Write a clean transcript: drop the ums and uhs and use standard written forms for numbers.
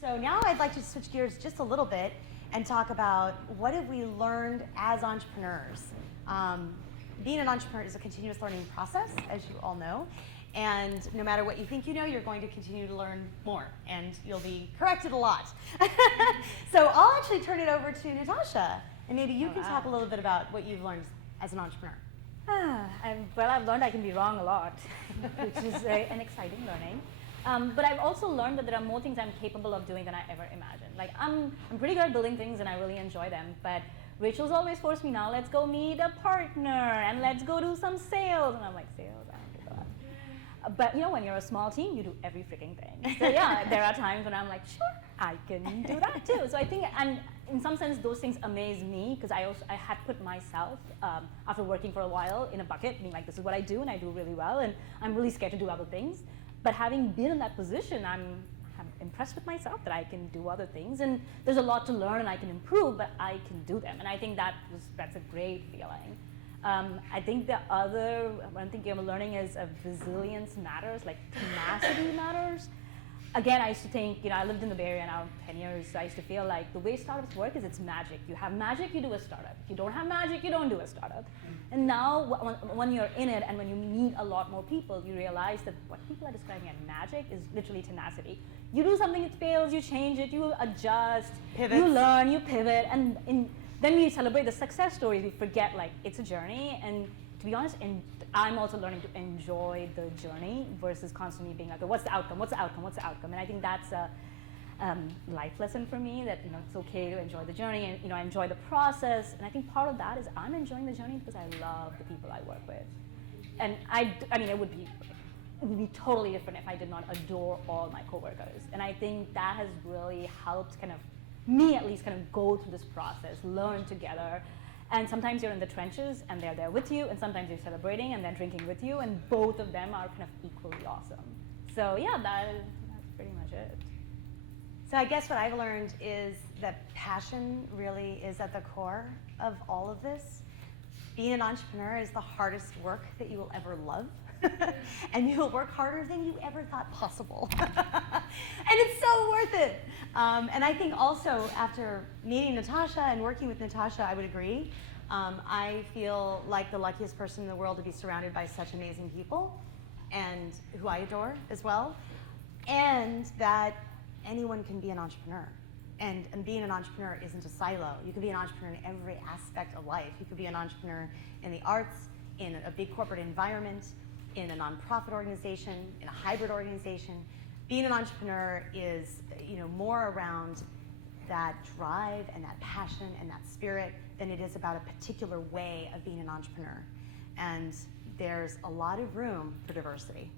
So now I'd like to switch gears just a little bit and talk about what have we learned as entrepreneurs. Being an entrepreneur is a continuous learning process, as you all know. And no matter what you think you know, you're going to continue to learn more, and you'll be corrected a lot. So I'll actually turn it over to Natasha, and maybe you can talk a little bit about what you've learned as an entrepreneur. I've learned I can be wrong a lot, which is an exciting learning. But I've also learned that there are more things I'm capable of doing than I ever imagined. Like I'm pretty good at building things and I really enjoy them, but Rachel's always forced me, now let's go meet a partner and let's go do some sales. And I'm like, sales? I don't do that. But you know, when you're a small team, you do every freaking thing. So yeah, there are times when I'm like, sure, I can do that too. So I think, and in some sense, those things amaze me because I had put myself, after working for a while, in a bucket, being like, this is what I do and I do really well, and I'm really scared to do other things. But having been in that position, I'm impressed with myself that I can do other things, and there's a lot to learn and I can improve, but I can do them, and I think that's a great feeling. I think the other one thing I'm learning is resilience matters, like tenacity matters. Again, I used to think, I lived in the Bay Area now 10 years, so I used to feel like the way startups work is it's magic. You have magic, you do a startup. If you don't have magic, you don't do a startup. And now, when you're in it and when you meet a lot more people, you realize that what people are describing as magic is literally tenacity. You do something, it fails, you change it, you adjust, Pivots. You learn, you pivot, and then we celebrate the success stories. We forget, like, it's a journey, and to be honest, I'm also learning to enjoy the journey versus constantly being like, what's the outcome, what's the outcome, what's the outcome? And I think that's a life lesson for me, that it's okay to enjoy the journey, and I enjoy the process. And I think part of that is I'm enjoying the journey because I love the people I work with. And I mean, it would be totally different if I did not adore all my coworkers. And I think that has really helped me at least go through this process, learn together. And sometimes you're in the trenches and they're there with you, and sometimes you're celebrating and they're drinking with you, and both of them are equally awesome. So yeah, that's pretty much it. So I guess what I've learned is that passion really is at the core of all of this. Being an entrepreneur is the hardest work that you will ever love. And you'll work harder than you ever thought possible. And it's so worth it. And I think also after meeting Natasha and working with Natasha, I would agree. I feel like the luckiest person in the world to be surrounded by such amazing people, and who I adore as well. And that anyone can be an entrepreneur. And being an entrepreneur isn't a silo. You can be an entrepreneur in every aspect of life. You could be an entrepreneur in the arts, in a big corporate environment, in a nonprofit organization, in a hybrid organization. Being an entrepreneur is, more around that drive and that passion and that spirit than it is about a particular way of being an entrepreneur. And there's a lot of room for diversity.